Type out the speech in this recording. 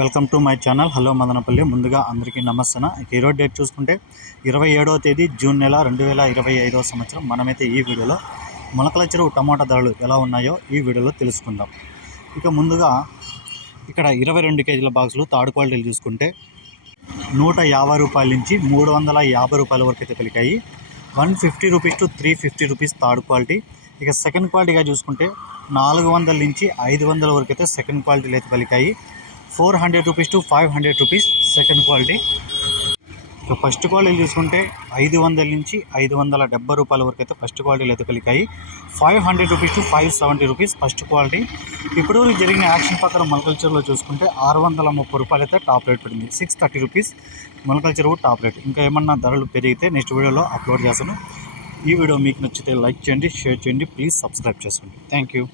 Welcome to my channel. Hello Madanapalli. ముందుగా అందరికీ నమస్తన ఈరోజు డేట్ చూసుకుంటే ఇరవై ఏడవ తేదీ జూన్ నెల రెండు వేల ఇరవై ఐదవ సంవత్సరం. మనమైతే ఈ వీడియోలో మొలకల చెరువు టమాటా ధరలు ఎలా ఉన్నాయో ఈ వీడియోలో తెలుసుకుందాం. ఇక ముందుగా ఇక్కడ ఇరవై రెండు కేజీల బాక్సులు థర్డ్ క్వాలిటీలు చూసుకుంటే నూట యాభై రూపాయల నుంచి మూడు వందల యాభై రూపాయల వరకు అయితే పలికాయి one fifty rupees to three fifty rupees third quality. ఇక సెకండ్ క్వాలిటీగా చూసుకుంటే నాలుగు వందల నుంచి ఐదు వందల వరకు అయితే సెకండ్ క్వాలిటీలు అయితే పలికాయి four hundred rupees to five hundred rupees second quality. So first quality చూసుకుంటే ఐదు వందల నుంచి ఐదు వందల డెబ్బై రూపాయల వరకు అయితే ఫస్ట్ క్వాలిటీలు అయితే పలికాయి five hundred rupees to five seventy rupees first quality. ఇప్పుడు జరిగిన యాక్షన్ ప్రకారం మొలకల్చర్లో చూసుకుంటే ఆరు వందల ముప్పై రూపాయలు అయితే టాప్ రేట్ పడింది. సిక్స్ థర్టీ రూపీస్ మొలకల్చర్ టాప్ రేట్. ఇంకా ఏమన్నా ధరలు పెరిగితే నెక్స్ట్ వీడియోలో అప్లోడ్ చేస్తాను. ఈ వీడియో మీకు నచ్చితే లైక్ చేయండి షేర్ చేయండి ప్లీజ్ సబ్స్క్రైబ్ చేసుకోండి. Thank you.